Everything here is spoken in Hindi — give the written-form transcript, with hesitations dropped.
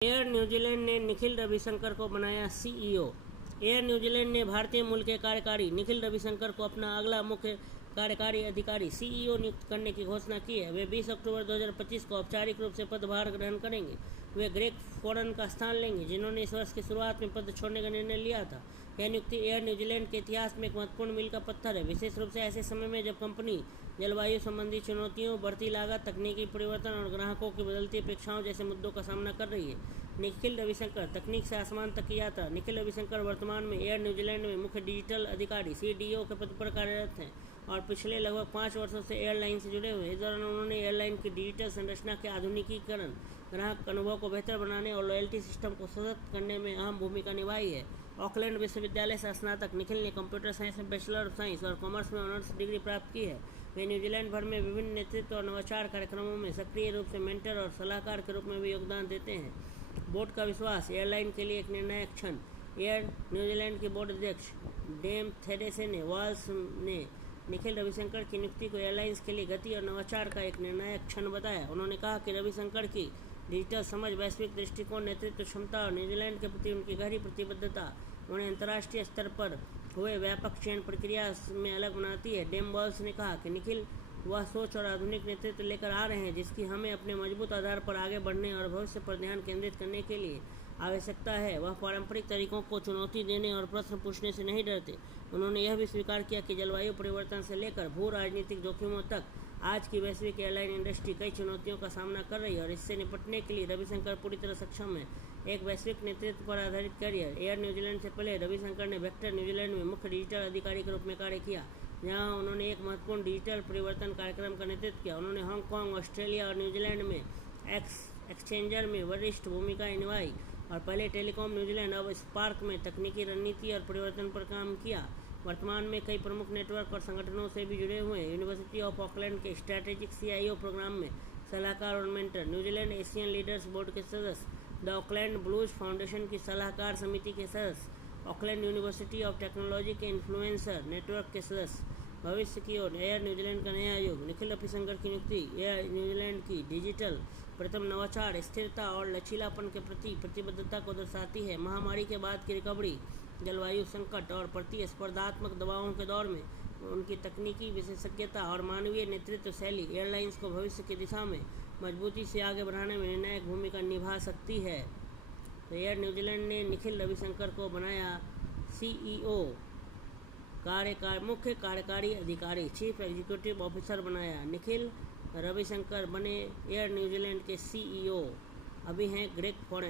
एयर न्यूजीलैंड ने निखिल रविशंकर को बनाया सीईओ। एयर न्यूजीलैंड ने भारतीय मूल के कार्यकारी निखिल रविशंकर को अपना अगला मुख्य कार्यकारी अधिकारी सीईओ नियुक्त करने की घोषणा की है। वे 20 अक्टूबर 2025 को औपचारिक रूप से पदभार ग्रहण करेंगे। वे ग्रेग फोर्डन का स्थान लेंगे, जिन्होंने इस वर्ष की शुरुआत में पद छोड़ने का निर्णय लिया था। यह नियुक्ति एयर न्यूजीलैंड के इतिहास में एक महत्वपूर्ण मील का पत्थर है, विशेष रूप से ऐसे समय में जब कंपनी जलवायु संबंधी चुनौतियों, बढ़ती लागत, तकनीकी परिवर्तन और ग्राहकों की बदलती अपेक्षाओं जैसे मुद्दों का सामना कर रही है। निखिल रविशंकर, तकनीक से आसमान तक की यात्रा। निखिल रविशंकर वर्तमान में एयर न्यूजीलैंड में मुख्य डिजिटल अधिकारी सीडीओ के पद पर कार्यरत हैं और पिछले लगभग 5 वर्षों से एयरलाइन से जुड़े हुए हैं। इस दौरान उन्होंने एयरलाइन की डिजिटल संरचना के आधुनिकीकरण, ग्राहक अनुभव को बेहतर बनाने और लॉयल्टी सिस्टम को सशक्त करने में अहम भूमिका निभाई है। ऑकलैंड विश्वविद्यालय से स्नातक निखिल ने कंप्यूटर साइंस में बैचलर ऑफ साइंस और कॉमर्स में ऑनर्स डिग्री प्राप्त की है। वे न्यूजीलैंड भर में विभिन्न नेतृत्व और नवाचार कार्यक्रमों में सक्रिय रूप से मेंटर और सलाहकार के रूप में भी योगदान देते हैं। बोर्ड का विश्वास, एयरलाइन के लिए एक निर्णायक क्षण। एयर न्यूजीलैंड के बोर्ड अध्यक्ष डेम थेरेसे वाल्स ने निखिल रविशंकर की नियुक्ति को एयरलाइंस के लिए गति और नवाचार का एक निर्णायक क्षण बताया। उन्होंने कहा कि रविशंकर की डिजिटल समझ, वैश्विक दृष्टिकोण, नेतृत्व क्षमता और न्यूजीलैंड के प्रति उनकी गहरी प्रतिबद्धता उन्हें अंतर्राष्ट्रीय स्तर पर हुए व्यापक चयन प्रक्रिया में अलग बनाती है। डेम वाल्स ने कहा कि निखिल वह सोच और आधुनिक नेतृत्व लेकर आ रहे हैं जिसकी हमें अपने मजबूत आधार पर आगे बढ़ने और भविष्य पर ध्यान केंद्रित करने के लिए आवश्यकता है। वह पारंपरिक तरीकों को चुनौती देने और प्रश्न पूछने से नहीं डरते। उन्होंने यह भी स्वीकार किया कि जलवायु परिवर्तन से लेकर भू राजनीतिक जोखिमों तक आज की वैश्विक एयरलाइन इंडस्ट्री कई चुनौतियों का सामना कर रही है और इससे निपटने के लिए रविशंकर पूरी तरह सक्षम है। एक वैश्विक नेतृत्व पर आधारित करियर। एयर न्यूजीलैंड से पहले रविशंकर ने वेक्टर न्यूजीलैंड में मुख्य डिजिटल अधिकारी के रूप में कार्य किया, जहां उन्होंने एक महत्वपूर्ण डिजिटल परिवर्तन कार्यक्रम का नेतृत्व किया। उन्होंने हांगकांग, ऑस्ट्रेलिया और न्यूजीलैंड में एक्सचेंजर में वरिष्ठ भूमिका निभाई और पहले टेलीकॉम न्यूजीलैंड अब स्पार्क में तकनीकी रणनीति और परिवर्तन पर काम किया। वर्तमान में कई प्रमुख नेटवर्क और संगठनों से भी जुड़े हुए हैं। यूनिवर्सिटी ऑफ ऑकलैंड के स्ट्रैटेजिक सीआईओ प्रोग्राम में सलाहकार और mentor, New Zealand Asian leaders board के सदस्य, द ऑकलैंड ब्लूज फाउंडेशन की सलाहकार समिति के सदस्य, ऑकलैंड यूनिवर्सिटी ऑफ टेक्नोलॉजी के इन्फ्लुएंसर नेटवर्क के सदस्य। भविष्य की ओर एयर न्यूजीलैंड का नया युग। निखिल रविशंकर की नियुक्ति एयर न्यूजीलैंड की डिजिटल प्रथम नवाचार, स्थिरता और लचीलापन के प्रति प्रतिबद्धता को दर्शाती है। महामारी के बाद की रिकवरी, जलवायु संकट और प्रतिस्पर्धात्मक दबावों के दौर में उनकी तकनीकी विशेषज्ञता और मानवीय नेतृत्व शैली एयरलाइंस को भविष्य की दिशा में मजबूती से आगे बढ़ाने में निर्णायक भूमिका निभा सकती है। तो एयर न्यूजीलैंड ने निखिल रविशंकर को बनाया सीईओ, मुख्य कार्यकारी अधिकारी, चीफ एग्जीक्यूटिव ऑफिसर बनाया। निखिल रविशंकर बने एयर न्यूजीलैंड के सीईओ। अभी हैं ग्रेग फोर्डन।